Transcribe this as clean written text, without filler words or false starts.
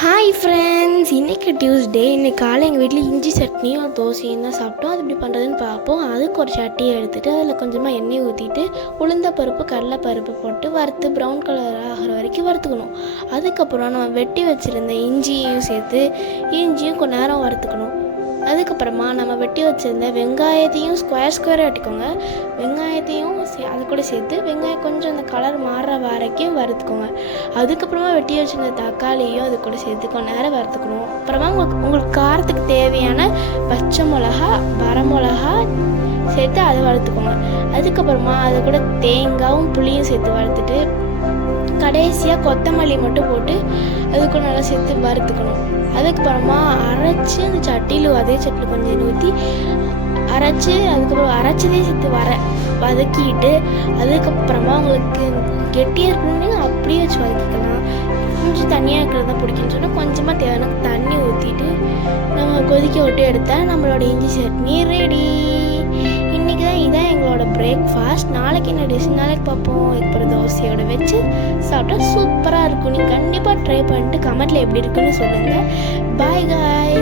Hi friends, இன்றைக்கி Tuesday. இன்றைக்கி காலை எங்கள் வீட்டில் இஞ்சி சட்னியும் தோசையும் தான் சாப்பிட்டோம். அது எப்படி பண்ணுறதுன்னு பார்ப்போம். அதுக்கு ஒரு சட்டியை எடுத்துகிட்டு அதில் கொஞ்சமாக எண்ணெய் ஊற்றிட்டு உளுந்த பருப்பு கடலை பருப்பு போட்டு வறுத்து ப்ரௌன் கலர் ஆகிற வரைக்கும் வறுத்துக்கணும். அதுக்கப்புறம் நம்ம வெட்டி வச்சுருந்த இஞ்சியையும் சேர்த்து இஞ்சியும் கொஞ்ச நேரம் வறுத்துக்கணும். அதுக்கப்புறமா நம்ம வெட்டி வச்சுருந்த வெங்காயத்தையும் ஸ்கொயராக வெட்டிக்கோங்க. வெங்காயத்தையும் அது கூட சேர்த்து வெங்காயம் கொஞ்சம் அந்த கலர் மாறுற வரைக்கும் வறுத்துக்கோங்க. அதுக்கப்புறமா வெட்டி வச்சுருந்த தக்காளியும் அது கூட சேர்த்து கொஞ்ச நேரம் வறுத்துக்கணும். அப்புறமா உங்களுக்கு காரத்துக்கு தேவையான பச்சை மிளகா வரமிளகா சேர்த்து அதை வறுத்துக்கோங்க. அதுக்கப்புறமா அது கூட தேங்காயும் புளியும் சேர்த்து வறுத்துட்டு கடைசியாக கொத்தமல்லி மட்டும் போட்டு அதுக்கு நல்லா சேர்த்து வறுத்துக்கணும். அதுக்கப்புறமா அரைச்சி அந்த சட்டியில் அதே சட்டியில் கொஞ்சம் ஊற்றி அரைச்சி அதுக்கப்புறம் அரைச்சதே சேர்த்து வதக்கிட்டு அதுக்கப்புறமா உங்களுக்கு கெட்டியாக இருக்கணும்னு அப்படியே வச்சு வதக்கிக்கலாம். கொஞ்சம் தண்ணியாக இருக்கிறது தான் பிடிக்குன்னு சொன்னால் கொஞ்சமாக தேவையான தண்ணி ஊற்றிட்டு நம்ம கொதிக்க விட்டு எடுத்தால் நம்மளோட இஞ்சி சட்னி ரெடி. இன்றைக்கி தான் இதான் எங்களோட பிரேக்ஃபாஸ்ட். நாளைக்கு என்ன டிஷ் நாளைக்கு பார்ப்போம். இப்போ தோசையோட வச்சு சாப்பிட்டா சூப்பராக இருக்கும். நீங்கள் கண்டிப்பாக ட்ரை பண்ணிட்டு கமெண்ட்டில் எப்படி இருக்குன்னு சொல்லுங்கள். பாய் காய்.